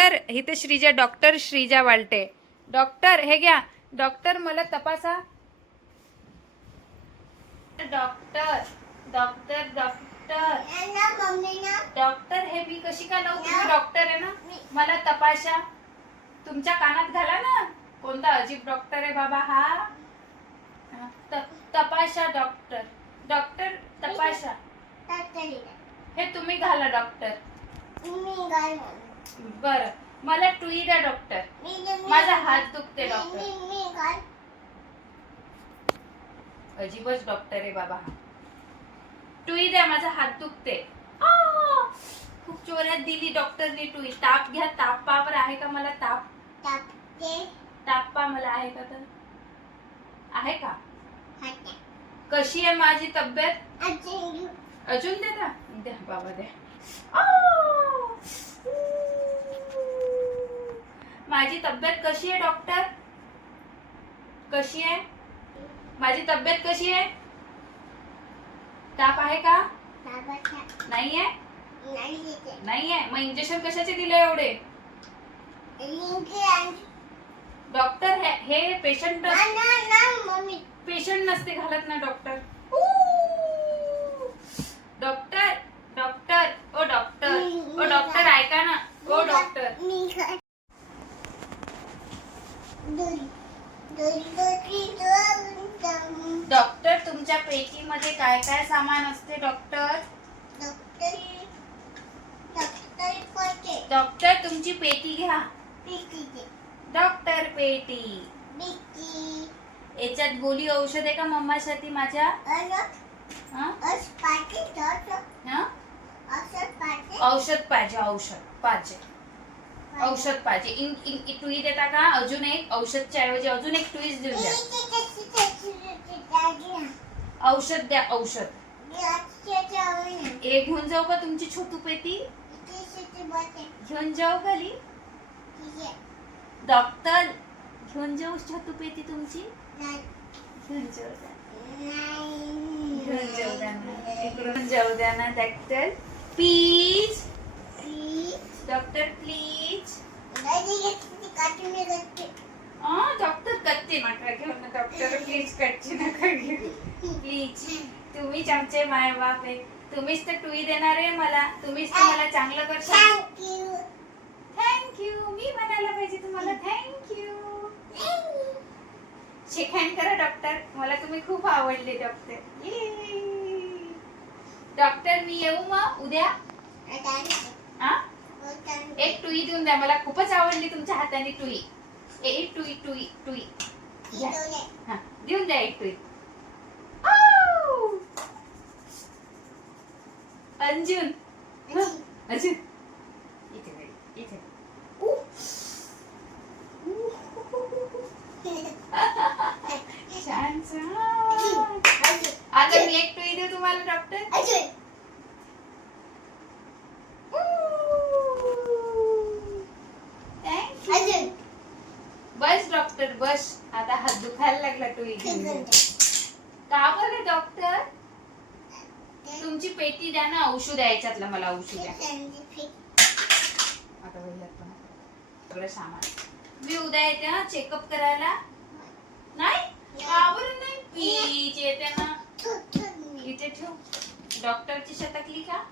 Doctor इथे Sreeja, doctor Sreeja वालटे. Doctor हे घ्या. डॉक्टर मला तपासा. डॉक्टर डॉक्टर डॉक्टर डॉक्टर हे मी कशी का लावू? तुम्ही डॉक्टर आहे ना, मला तपासा. तुमच्या कानात घाला ना. कोणता अजीब डॉक्टर आहे बाबा हा. तपासा डॉक्टर. डॉक्टर तपासा. हे तुम्ही घाला डॉक्टर. बर, मला टुई द्या डॉक्टर. माझा हात दुखते डॉक्टर. अजीबच डॉक्टर आहे बाबा हा. टुई द्या, माझा हात दुखते. खूप जोरात दिली डॉक्टरने टुई. ताप घ्या. ताप पावर आहे का मला? ताप पा मला आहे का? तर आहे का? कशी आहे माझी तब्येत? अजून देता? द्या बाबा द्या. माझी तब्येत कशी आहे डॉक्टर? कशी आहे माझी तब्येत? कशी आहे? ताप आहे का? नाहीये. नाहीये. मग इंजेक्शन कशाचे दिले एवढे? डॉक्टर हे पेशंट नसते घालत ना डॉक्टर. डॉक्टर डॉक्टर ओ डॉक्टर ओ डॉक्टर ऐका ना. ओ डॉक्टर. डॉक्टर तुमच्या पेटीमध्ये काय काय सामान असते डॉक्टर? डॉक्टर तुमची पेटी घ्या. डॉक्टर पेटी. याच्यात गोली औषध आहे का मम्मासाठी माझ्या? औषध पाहिजे. औषध पाहिजे. टुई देता का? अजून एक औषधच्या ऐवजी अजून एक टुईच देऊन द्या. औषध द्या. औषध एक घेऊन जाऊ का तुमची छोटू पेटी? घेऊन जाऊ खाली. डॉक्टर घेऊन जाऊ छोटू पेटी तुमची? घेऊन जाऊ द्या ना doctor please. Doctor please. Doctor कच्चे नका घेऊ ना डॉक्टर. प्लीज कच्चे नका घेऊ प्लीज. तुम्हीच आमचे माय बाप आहे. तुम्हीच तर टुई देणार आहे मला. तुम्हीच तर मला चांगलं करशाल. थँक्यू. मी म्हणायला पाहिजे तुम्हाला थँक्यू. शेक हँड करा डॉक्टर. मला तुम्ही खूप आवडले डॉक्टर. डॉक्टर मी येऊ मग उद्या? एक टुई देऊन द्या. मला खूपच आवडली तुमच्या हाताने टुई. एक टुई टुई टुई देऊन द्या. एक टुई. अंजुन अजून इथे छान छान. आता मी एक टुई देऊ तुम्हाला डॉक्टर? थँक्यू. बस डॉक्टर बस. आता हात दुखायला लागला टुई घेऊन. का बरं डॉक्टर? तुमची पेटी द्या ना. औषध द्यायच्यातलं मला औषध द्या. आता सगळं सामान मी उद्या येते ना चेकअप करायला. नाही का बरं नाही? प्लीज येते ना. इथे ठेव. डॉक्टरची शतकली का?